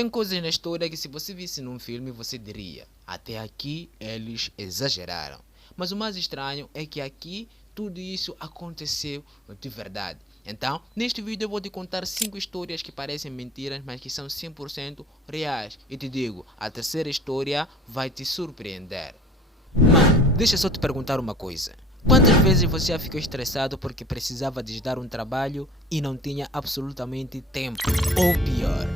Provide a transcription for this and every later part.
Tem coisas na história que se você visse num filme você diria, até aqui eles exageraram. Mas o mais estranho é que aqui tudo isso aconteceu de verdade. Então, neste vídeo eu vou te contar 5 histórias que parecem mentiras, mas que são 100% reais. E te digo, a terceira história vai te surpreender. Mano, deixa eu só te perguntar uma coisa. Quantas vezes você já ficou estressado porque precisava de dar um trabalho e não tinha absolutamente tempo? Ou pior,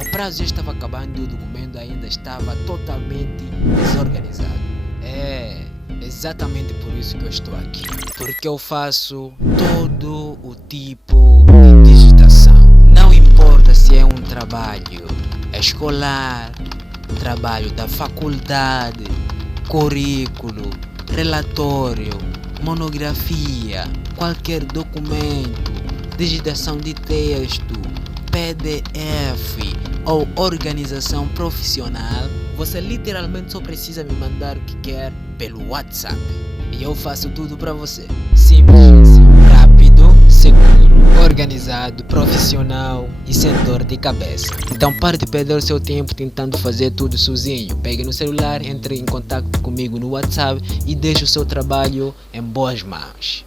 o prazo já estava acabando e o documento ainda estava totalmente desorganizado. É exatamente por isso que eu estou aqui. Porque eu faço todo o tipo de digitação. Não importa se é um trabalho escolar, trabalho da faculdade, currículo, relatório, monografia, qualquer documento, digitação de texto, PDF ou organização profissional, você literalmente só precisa me mandar o que quer pelo WhatsApp e eu faço tudo para você. Simples, rápido, seguro, organizado, profissional e sem dor de cabeça. Então pare de perder o seu tempo tentando fazer tudo sozinho. Pegue no celular, entre em contato comigo no WhatsApp e deixe o seu trabalho em boas mãos.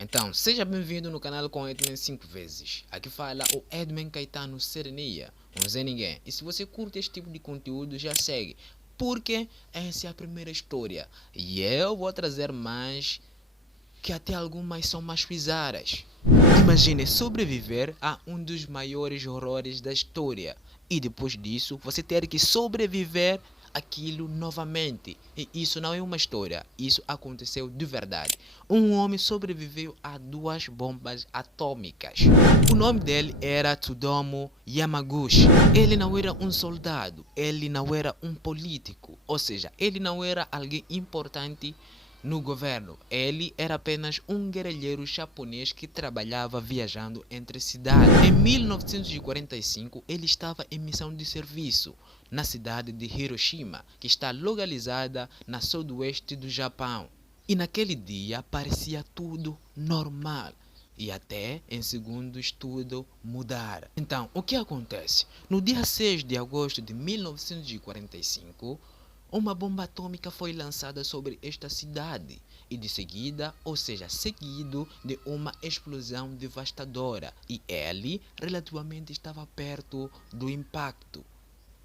Então, seja bem-vindo no canal com Edman 5 vezes. Aqui fala o Edman Caetano Serenia, um Zé Ninguém. E se você curte este tipo de conteúdo, já segue, porque essa é a primeira história. E eu vou trazer mais, que até algumas são mais bizarras. Imagine sobreviver a um dos maiores horrores da história e depois disso você ter que sobreviver aquilo novamente. E isso não é uma história, isso aconteceu de verdade. Um homem sobreviveu a 2 bombas atômicas. O nome dele era Tsutomu Yamaguchi. Ele não era um soldado, ele não era um político, ou seja, ele não era alguém importante no governo. Ele era apenas um guerrilheiro japonês que trabalhava viajando entre cidades. Em 1945, ele estava em missão de serviço na cidade de Hiroshima, que está localizada na sudoeste do Japão. E naquele dia parecia tudo normal. E até em segundos tudo mudar. Então, o que acontece? No dia 6 de agosto de 1945, uma bomba atômica foi lançada sobre esta cidade e de seguida, ou seja, seguido de uma explosão devastadora, e ele relativamente estava perto do impacto.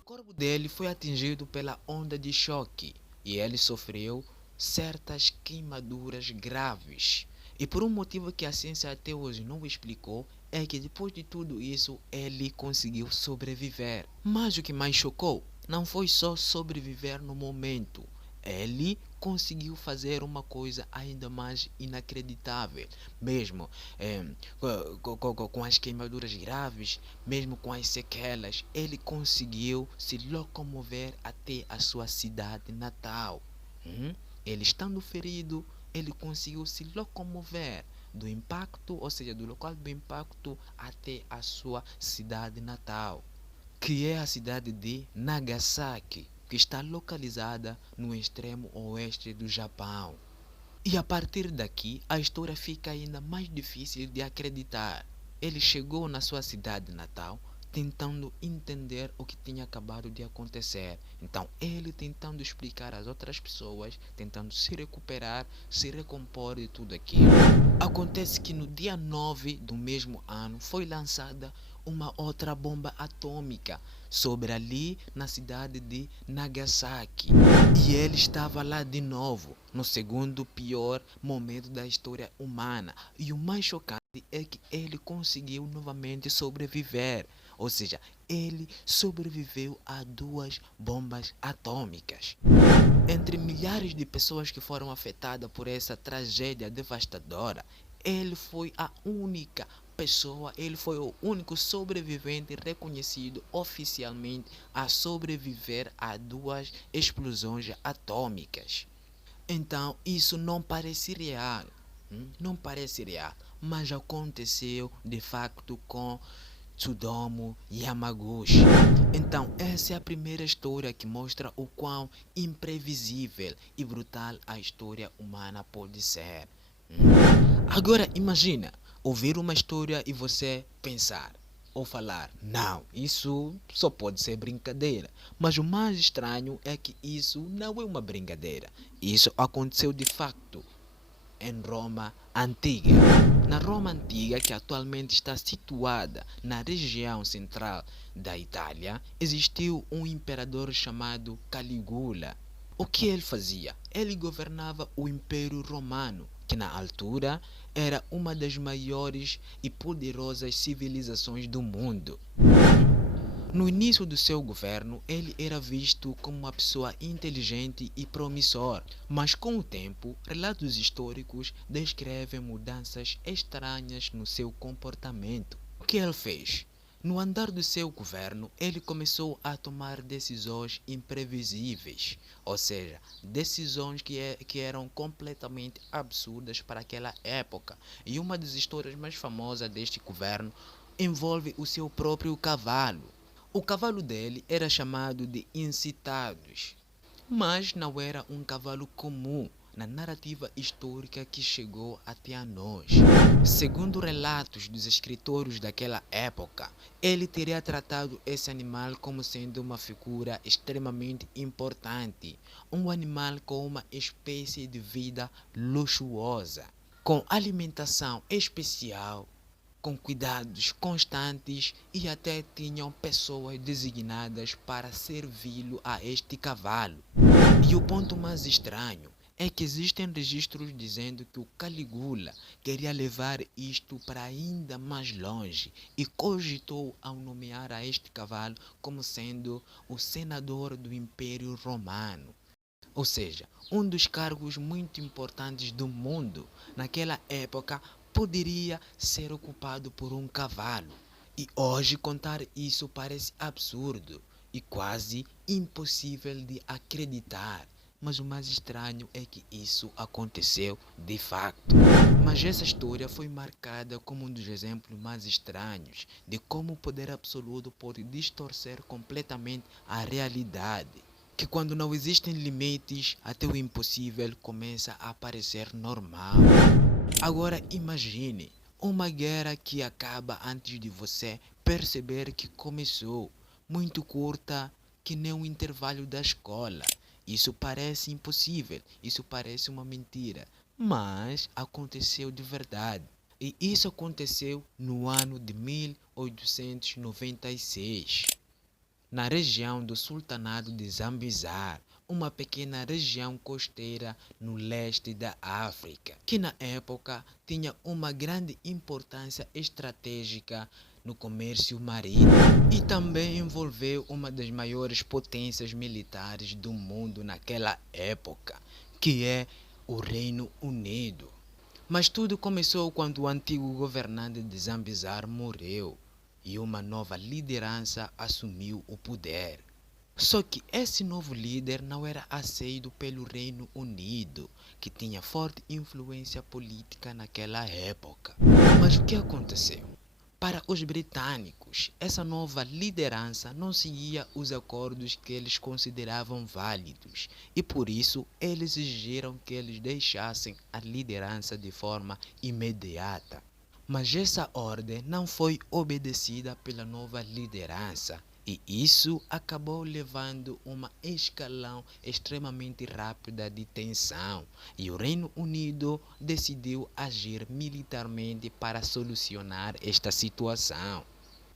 O corpo dele foi atingido pela onda de choque e ele sofreu certas queimaduras graves. E por um motivo que a ciência até hoje não explicou, é que depois de tudo isso ele conseguiu sobreviver. Mas o que mais chocou não foi só sobreviver no momento. Ele conseguiu fazer uma coisa ainda mais inacreditável, mesmo com as queimaduras graves, mesmo com as sequelas, ele conseguiu se locomover até a sua cidade natal. Ele estando ferido, ele conseguiu se locomover do impacto, ou seja, do local do impacto até a sua cidade natal, que é a cidade de Nagasaki, que está localizada no extremo oeste do Japão. E a partir daqui, a história fica ainda mais difícil de acreditar. Ele chegou na sua cidade natal tentando entender o que tinha acabado de acontecer. Então, ele tentando explicar às outras pessoas, tentando se recuperar, se recompor de tudo aquilo. Acontece que no dia 9 do mesmo ano foi lançada uma outra bomba atômica sobre ali na cidade de Nagasaki. E ele estava lá de novo, no segundo pior momento da história humana. E o mais chocante é que ele conseguiu novamente sobreviver. Ou seja, ele sobreviveu a 2 bombas atômicas. Entre milhares de pessoas que foram afetadas por essa tragédia devastadora, ele foi a única pessoa, ele foi o único sobrevivente reconhecido oficialmente a sobreviver a 2 explosões atômicas. Então, isso não parece real, não parece real, mas aconteceu de facto com Tsutomu Yamaguchi. Então, essa é a primeira história que mostra o quão imprevisível e brutal a história humana pode ser. Agora, imagina ouvir uma história e você pensar: ou falar, não, isso só pode ser brincadeira. Mas o mais estranho é que isso não é uma brincadeira. Isso aconteceu de facto em Roma Antiga. Na Roma Antiga, que atualmente está situada na região central da Itália, existiu um imperador chamado Calígula. O que ele fazia? Ele governava o Império Romano, que na altura era uma das maiores e poderosas civilizações do mundo. No início do seu governo, ele era visto como uma pessoa inteligente e promissor, mas com o tempo, relatos históricos descrevem mudanças estranhas no seu comportamento. O que ele fez? No andar do seu governo, ele começou a tomar decisões imprevisíveis, ou seja, decisões que eram completamente absurdas para aquela época. E uma das histórias mais famosas deste governo envolve o seu próprio cavalo. O cavalo dele era chamado de Incitados, mas não era um cavalo comum na narrativa histórica que chegou até a nós. Segundo relatos dos escritores daquela época, ele teria tratado esse animal como sendo uma figura extremamente importante, um animal com uma espécie de vida luxuosa, com alimentação especial, com cuidados constantes e até tinham pessoas designadas para servi-lo a este cavalo. E o ponto mais estranho é que existem registros dizendo que o Calígula queria levar isto para ainda mais longe e cogitou ao nomear a este cavalo como sendo o senador do Império Romano. Ou seja, um dos cargos muito importantes do mundo naquela época poderia ser ocupado por um cavalo. E hoje contar isso parece absurdo e quase impossível de acreditar. Mas o mais estranho é que isso aconteceu de facto. Mas essa história foi marcada como um dos exemplos mais estranhos de como o poder absoluto pode distorcer completamente a realidade, que quando não existem limites, até o impossível começa a parecer normal. Agora imagine uma guerra que acaba antes de você perceber que começou, muito curta, que nem um intervalo da escola. Isso parece impossível, isso parece uma mentira, mas aconteceu de verdade. E isso aconteceu no ano de 1896 na região do Sultanato de Zambizar, uma pequena região costeira no leste da África, que na época tinha uma grande importância estratégica no comércio marítimo e também envolveu uma das maiores potências militares do mundo naquela época, que é o Reino Unido. Mas tudo começou quando o antigo governante de Zambizar morreu e uma nova liderança assumiu o poder. Só que esse novo líder não era aceito pelo Reino Unido, que tinha forte influência política naquela época. Mas o que aconteceu? Para os britânicos, essa nova liderança não seguia os acordos que eles consideravam válidos e por isso eles exigiram que eles deixassem a liderança de forma imediata. Mas essa ordem não foi obedecida pela nova liderança e isso acabou levando uma escalão extremamente rápida de tensão e o Reino Unido decidiu agir militarmente para solucionar esta situação.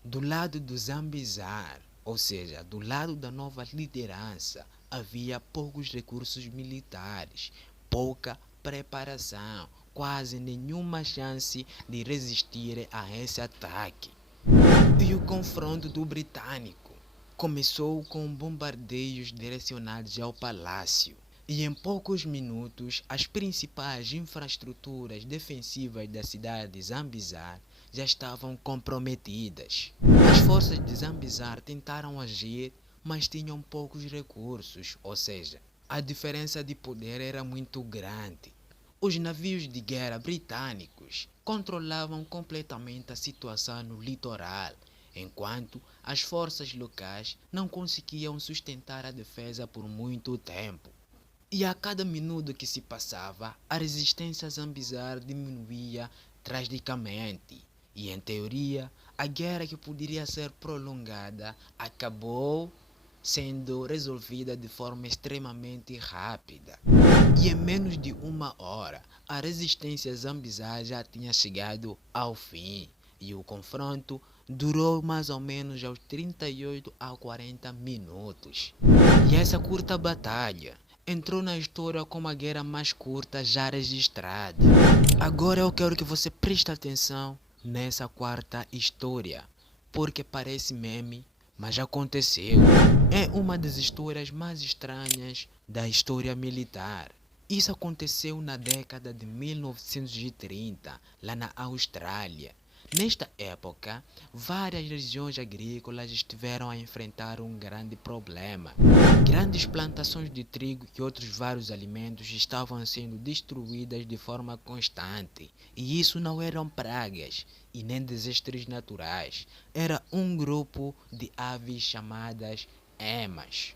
Do lado do Zambizar, ou seja, do lado da nova liderança, havia poucos recursos militares, pouca preparação, quase nenhuma chance de resistir a esse ataque. E o confronto do britânico começou com bombardeios direcionados ao palácio. E em poucos minutos, as principais infraestruturas defensivas da cidade de Zambizar já estavam comprometidas. As forças de Zambizar tentaram agir, mas tinham poucos recursos, ou seja, a diferença de poder era muito grande. Os navios de guerra britânicos controlavam completamente a situação no litoral, enquanto as forças locais não conseguiam sustentar a defesa por muito tempo. E a cada minuto que se passava, a resistência a Zambizar diminuía drasticamente. E em teoria, A guerra que poderia ser prolongada acabou sendo resolvida de forma extremamente rápida. E em menos de uma hora, a resistência zambizá já tinha chegado ao fim e o confronto durou mais ou menos aos 38 a 40 minutos. E essa curta batalha entrou na história como a guerra mais curta já registrada. Agora eu quero que você preste atenção nessa quarta história, porque parece meme, mas aconteceu. É uma das histórias mais estranhas da história militar. Isso aconteceu na década de 1930, lá na Austrália. Nesta época, várias regiões agrícolas estiveram a enfrentar um grande problema. Grandes plantações de trigo e outros vários alimentos estavam sendo destruídas de forma constante. E isso não eram pragas e nem desastres naturais. Era um grupo de aves chamadas emas.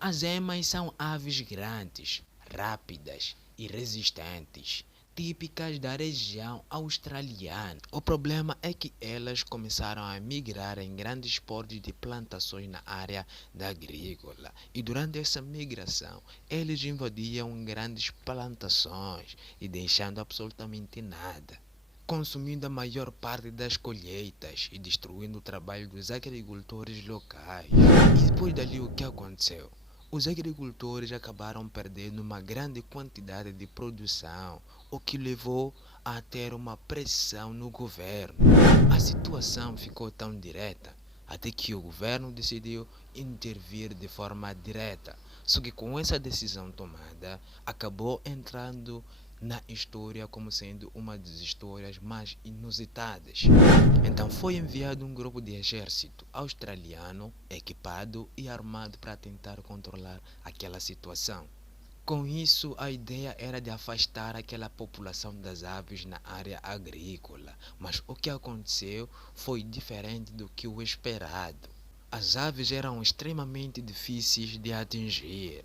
As emas são aves grandes, rápidas e resistentes, típicas da região australiana. O problema é que elas começaram a migrar em grandes portes de plantações na área da agrícola. E durante essa migração, eles invadiam grandes plantações e deixando absolutamente nada, consumindo a maior parte das colheitas e destruindo o trabalho dos agricultores locais. E depois dali o que aconteceu? Os agricultores acabaram perdendo uma grande quantidade de produção, o que levou a ter uma pressão no governo. A situação ficou tão direta até que o governo decidiu intervir de forma direta. Só que com essa decisão tomada, acabou entrando na história como sendo uma das histórias mais inusitadas. Então foi enviado um grupo de exército australiano equipado e armado para tentar controlar aquela situação. Com isso, a ideia era de afastar aquela população das aves na área agrícola, mas o que aconteceu foi diferente do que o esperado. As aves eram extremamente difíceis de atingir.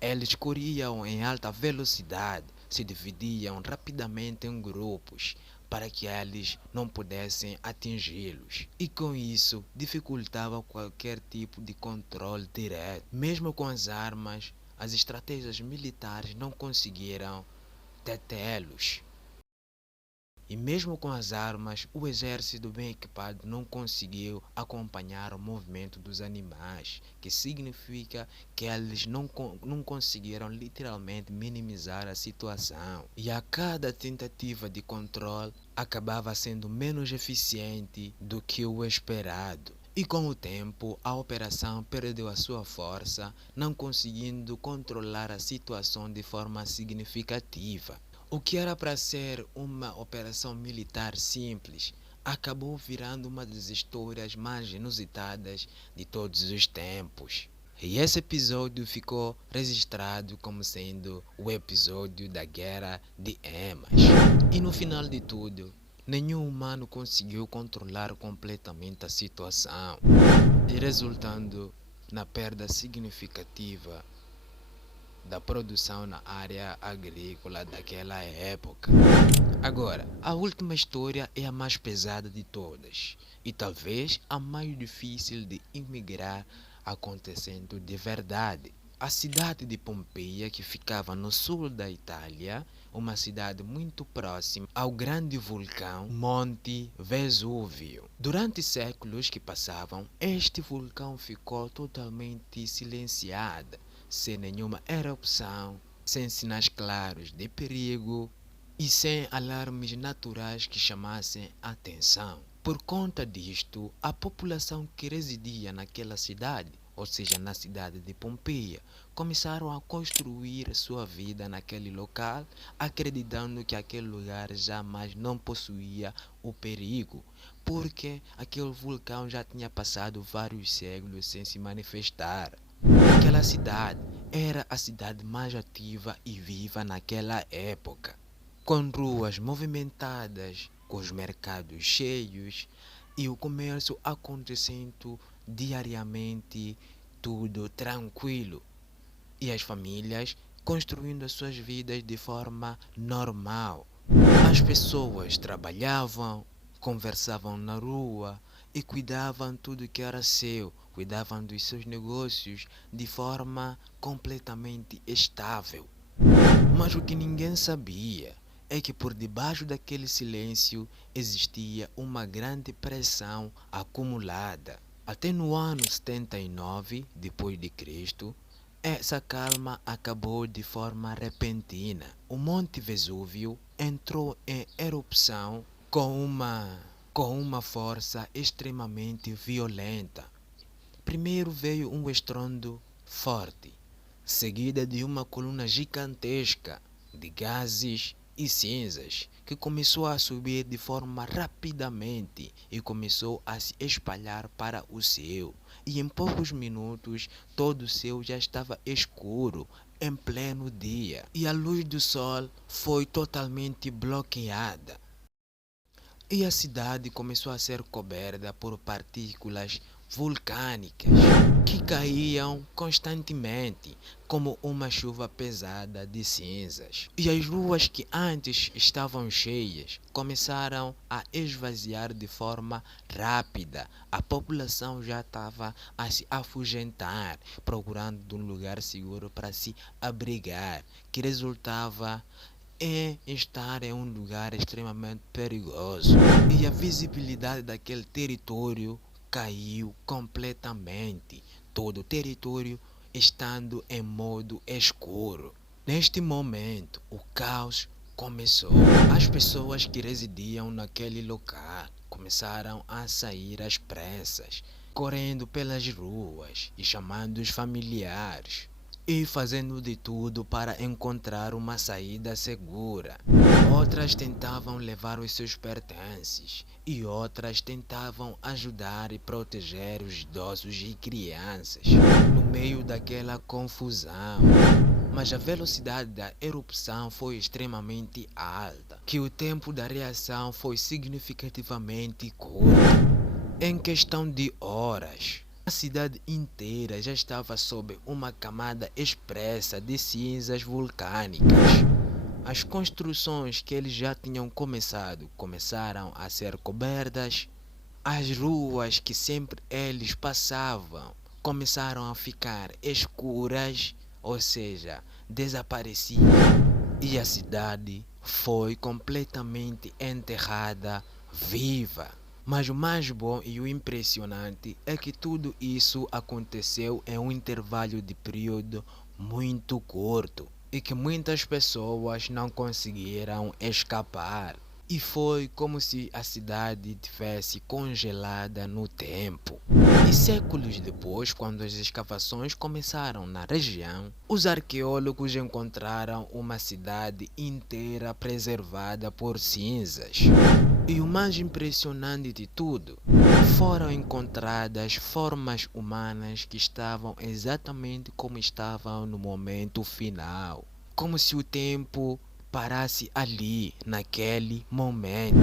Eles corriam em alta velocidade, se dividiam rapidamente em grupos para que eles não pudessem atingi-los. E com isso dificultava qualquer tipo de controle direto. Mesmo com as armas, as estratégias militares não conseguiram detê-los. E mesmo com as armas, o exército bem equipado não conseguiu acompanhar o movimento dos animais, que significa que eles não conseguiram literalmente minimizar a situação. E a cada tentativa de controle acabava sendo menos eficiente do que o esperado. E com o tempo, a operação perdeu a sua força, não conseguindo controlar a situação de forma significativa. O que era para ser uma operação militar simples acabou virando uma das histórias mais inusitadas de todos os tempos. E esse episódio ficou registrado como sendo o episódio da Guerra de Emas. E no final de tudo, nenhum humano conseguiu controlar completamente a situação, e resultando na perda significativa da produção na área agrícola daquela época. Agora, a última história é a mais pesada de todas e talvez a mais difícil de imigrar acontecendo de verdade. A cidade de Pompeia, que ficava no sul da Itália, uma cidade muito próxima ao grande vulcão Monte Vesúvio. Durante séculos que passavam, este vulcão ficou totalmente silenciado, sem nenhuma erupção, sem sinais claros de perigo e sem alarmes naturais que chamassem atenção. Por conta disto, a população que residia naquela cidade, ou seja, na cidade de Pompeia, começaram a construir sua vida naquele local, acreditando que aquele lugar jamais não possuía o perigo, porque aquele vulcão já tinha passado vários séculos sem se manifestar. Aquela cidade era a cidade mais ativa e viva naquela época, com ruas movimentadas, com os mercados cheios e o comércio acontecendo diariamente, tudo tranquilo, e as famílias construindo as suas vidas de forma normal. As pessoas trabalhavam, conversavam na rua e cuidavam tudo que era seu, cuidavam dos seus negócios de forma completamente estável. Mas o que ninguém sabia é que por debaixo daquele silêncio existia uma grande pressão acumulada. Até no ano 79 depois de Cristo, essa calma acabou de forma repentina. O Monte Vesúvio entrou em erupção com uma força extremamente violenta. Primeiro veio um estrondo forte, seguida de uma coluna gigantesca de gases e cinzas que começou a subir de forma rapidamente e começou a se espalhar para o céu. E em poucos minutos todo o céu já estava escuro, em pleno dia, e a luz do sol foi totalmente bloqueada. E a cidade começou a ser coberta por partículas vulcânicas que caíam constantemente, como uma chuva pesada de cinzas. E as ruas que antes estavam cheias começaram a esvaziar de forma rápida. A população já estava a se afugentar, procurando um lugar seguro para se abrigar, que resultava estar em um lugar extremamente perigoso, e a visibilidade daquele território caiu completamente, todo o território estando em modo escuro. Neste momento, o caos começou. As pessoas que residiam naquele local começaram a sair às pressas, correndo pelas ruas e chamando os familiares e fazendo de tudo para encontrar uma saída segura. Outras tentavam levar os seus pertences e outras tentavam ajudar e proteger os idosos e crianças no meio daquela confusão. Mas a velocidade da erupção foi extremamente alta, que o tempo da reação foi significativamente curto. Em questão de horas, a cidade inteira já estava sob uma camada espessa de cinzas vulcânicas. As construções que eles já tinham começado começaram a ser cobertas. As ruas que sempre eles passavam começaram a ficar escuras, ou seja, desapareciam. E a cidade foi completamente enterrada viva. Mas o mais bom e o impressionante é que tudo isso aconteceu em um intervalo de período muito curto e que muitas pessoas não conseguiram escapar. E foi como se a cidade tivesse congelada no tempo. E séculos depois, quando as escavações começaram na região, os arqueólogos encontraram uma cidade inteira preservada por cinzas. E o mais impressionante de tudo, foram encontradas formas humanas que estavam exatamente como estavam no momento final, como se o tempo parasse ali, naquele momento.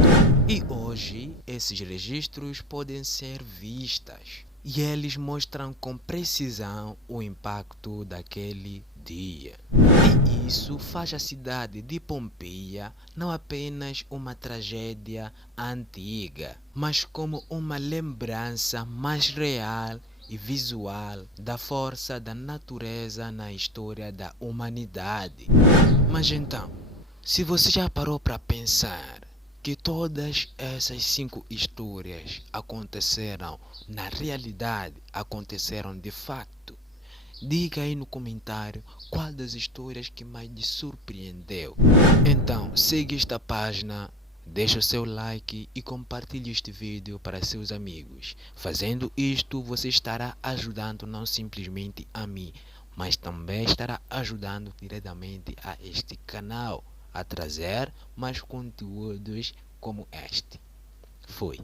E hoje, esses registros podem ser vistos e eles mostram com precisão o impacto daquele dia. E isso faz a cidade de Pompeia não apenas uma tragédia antiga, mas como uma lembrança mais real e visual da força da natureza na história da humanidade. Mas então, se você já parou para pensar que todas essas 5 histórias aconteceram na realidade, aconteceram de fato, diga aí no comentário qual das histórias que mais te surpreendeu. Então, siga esta página, deixe o seu like e compartilhe este vídeo para seus amigos. Fazendo isto, você estará ajudando não simplesmente a mim, mas também estará ajudando diretamente a este canal a trazer mais conteúdos como este. Fui.